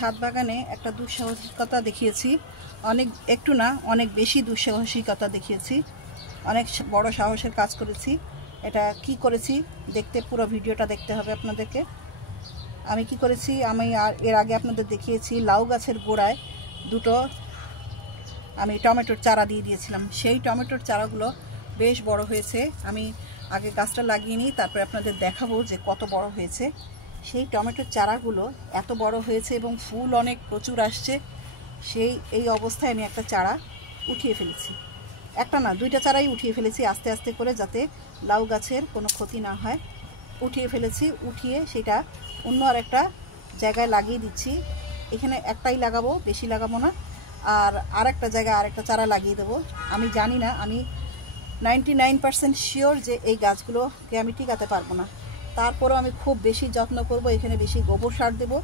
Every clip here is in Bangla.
ছাদ বাগানে একটা দুঃসাহসিকতা দেখিয়েছি, একটু না অনেক বেশি দুঃসাহসিকতা দেখিয়েছি, অনেক বড় সাহসের কাজ করেছি। এটা কি করেছি দেখতে পুরো ভিডিওটা দেখতে হবে আপনাদেরকে। আমি কি করেছি, আমি এর আগে আপনাদের দেখিয়েছি লাউ গাছের গোড়ায় দুটো আমি টমেটোর চারা দিয়ে দিয়েছিলাম। সেই টমেটোর চারাগুলো বেশ বড় হয়েছে। আমি আগে গাছটা লাগিয়ে নিই, তারপরে আপনাদের দেখাবো যে কত বড় হয়েছে। সেই টমেটোর চারাগুলো এত বড় হয়েছে এবং ফুল অনেক প্রচুর আসছে। এই অবস্থায় আমি একটা চারা উঠিয়ে ফেলেছি, একটা না দুইটা চারাই উঠিয়ে ফেলেছি আস্তে আস্তে করে, যাতে লাউ গাছের কোনো ক্ষতি না হয়। উঠিয়ে ফেলেছি, উঠিয়ে সেটা অন্য আরেকটা জায়গায় লাগিয়ে দিচ্ছি। এখানে একটাই লাগাবো, বেশি লাগাবো না। আর আরেকটা জায়গায় আরেকটা চারা লাগিয়ে দেবো। আমি জানি না, আমি 99% শিওর যে এই গাছগুলোকে আমি টিকাতে পারবো না। তারপরেও আমি খুব বেশি যত্ন করব, এখানে বেশি গোবর সার দেবো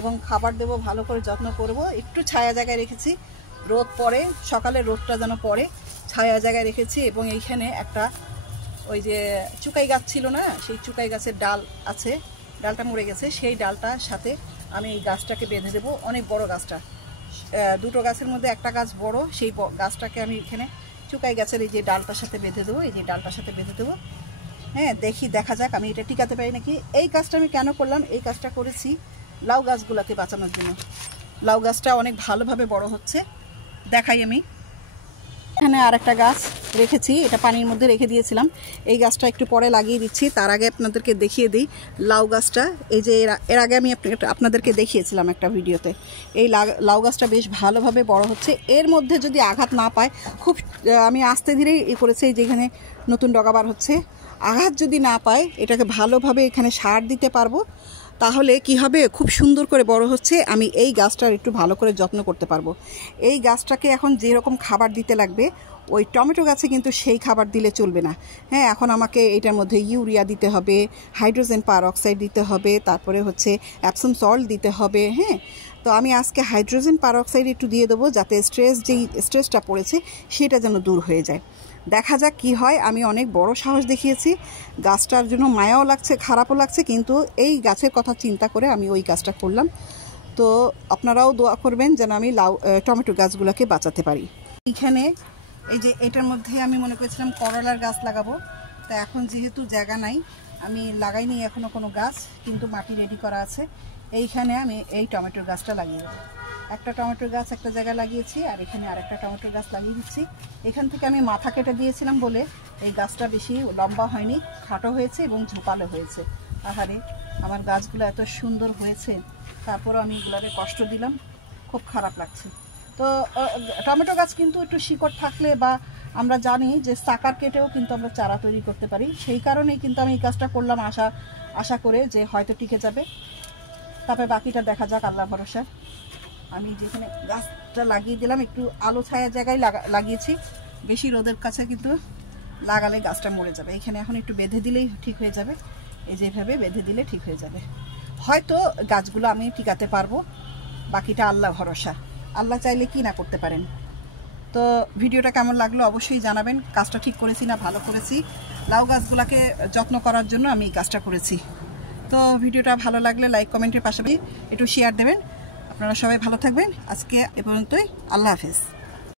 এবং খাবার দেবো, ভালো করে যত্ন করব। একটু ছায়া জায়গায় রেখেছি, রোদ পড়ে, সকালে রোদটা যেন পড়ে, ছায়া জায়গায় রেখেছি। এবং এইখানে একটা ওই যে চুকাই গাছ ছিল না, সেই চুকাই গাছের ডাল আছে, ডালটা মরে গেছে, সেই ডালটার সাথে আমি এই গাছটাকে বেঁধে দেবো। অনেক বড় গাছটা, দুটো গাছের মধ্যে একটা গাছ বড়, সেই গাছটাকে আমি এখানে চুকাই গাছের এই যে ডালটার সাথে বেঁধে দেবো, এই যে ডালটার সাথে বেঁধে দেবো। হ্যাঁ, দেখা যাক আমি এটা টিকাতে পারি নাকি। এই কাজটা আমি কেন করলাম, এই কাজটা করেছি লাউ গাছগুলোকে বাঁচানোর জন্য। লাউ গাছটা অনেক ভালোভাবে বড় হচ্ছে, দেখাই আমি। এখানে আরেকটা গাছ রেখেছি, এটা পানির মধ্যে রেখে দিয়েছিলাম। এই গাছটা একটু পরে লাগিয়ে দিচ্ছি। তার আগে আপনাদেরকে দেখিয়ে দিই লাউ গাছটা। এই যে এর আগে আমি আপনাদেরকে দেখিয়েছিলাম একটা ভিডিওতে। এই লাউ গাছটা বেশ ভালোভাবে বড় হচ্ছে। এর মধ্যে যদি আঘাত না পায়, খুব আমি আস্তে ধীরেই করেছি, যেখানে নতুন ডগা বার হচ্ছে। আঘাত যদি না পায়, এটাকে ভালোভাবে এখানে সার দিতে পারবো, তাহলে কি হবে, খুব সুন্দর করে বড় হচ্ছে। আমি এই গাছটার একটু ভালো করে যত্ন করতে পারবো। এই গাছটাকে এখন যেরকম খাবার দিতে লাগবে, ওই টমেটো গাছে কিন্তু সেই খাবার দিলে চলবে না। হ্যাঁ, এখন আমাকে এটার মধ্যে ইউরিয়া দিতে হবে, হাইড্রোজেন পারঅক্সাইড দিতে হবে, তারপরে হচ্ছে অ্যাপসম সল্ট দিতে হবে। হ্যাঁ, তো আমি আজকে হাইড্রোজেন পারঅক্সাইড একটু দিয়ে দেবো, যাতে যেই স্ট্রেসটা পড়েছে সেটা যেন দূর হয়ে যায়। দেখা যাক কি হয়। আমি অনেক বড় সাহস দেখিয়েছি, গাছটার জন্য মায়াও লাগছে, খারাপও লাগছে, কিন্তু এই গাছের কথা চিন্তা করে আমি ওই কাজটা করলাম। তো আপনারাও দোয়া করবেন যেন আমি টমেটো গাছগুলোকে বাঁচাতে পারি। এইখানে এই যে এটার মধ্যে আমি মনে করেছিলাম করলার গাছ লাগাবো, তা এখন যেহেতু জায়গা নাই, আমি লাগাইনি এখনও কোনো গাছ, কিন্তু মাটি রেডি করা আছে। এইখানে আমি এই টমেটোর গাছটা লাগিয়ে দেবো। একটা টমেটোর গাছ একটা জায়গায় লাগিয়েছি, আর এখানে আরেকটা টমেটোর গাছ লাগিয়ে দিচ্ছি। এখান থেকে আমি মাথা কেটে দিয়েছিলাম বলে এই গাছটা বেশি লম্বা হয়নি, খাটো হয়েছে এবং ঝোপালো হয়েছে। আহারে, আমার গাছগুলো এত সুন্দর হয়েছে, তারপরও আমি এগুলোকে কষ্ট দিলাম, খুব খারাপ লাগছে। তো টমেটো গাছ কিন্তু একটু শিকড় থাকলে, বা আমরা জানি যে সাকার কেটেও কিন্তু আমরা চারা তৈরি করতে পারি। সেই কারণেই কিন্তু আমি এই কাজটা করলাম, আশা করে যে হয়তো টিকে যাবে। তারপরে বাকিটা দেখা যাক, আল্লাহ ভরসা। আমি যেখানে গাছটা লাগিয়ে দিলাম, একটু আলো ছায়া জায়গায় লাগিয়েছি, বেশি রোদের কাছে কিন্তু লাগালে গাছটা মরে যাবে। এখানে এখন একটু বেঁধে দিলেই ঠিক হয়ে যাবে। এই যেভাবে বেঁধে দিলে ঠিক হয়ে যাবে। হয়তো গাছগুলো আমি টিকাতে পারবো, বাকিটা আল্লাহ ভরসা। আল্লাহ চাইলে কি না করতে পারেন। তো ভিডিওটা কেমন লাগলো অবশ্যই জানাবেন। কাজটা ঠিক করেছি না ভালো করেছি, লাউ গাছগুলোকে যত্ন করার জন্য আমি এই কাজটা করেছি। তো ভিডিওটা ভালো লাগলে লাইক কমেন্টের পাশাপাশি একটু শেয়ার দেবেন। আপনারা সবাই ভালো থাকবেন। আজকে এ পর্যন্তই, আল্লাহ হাফেজ।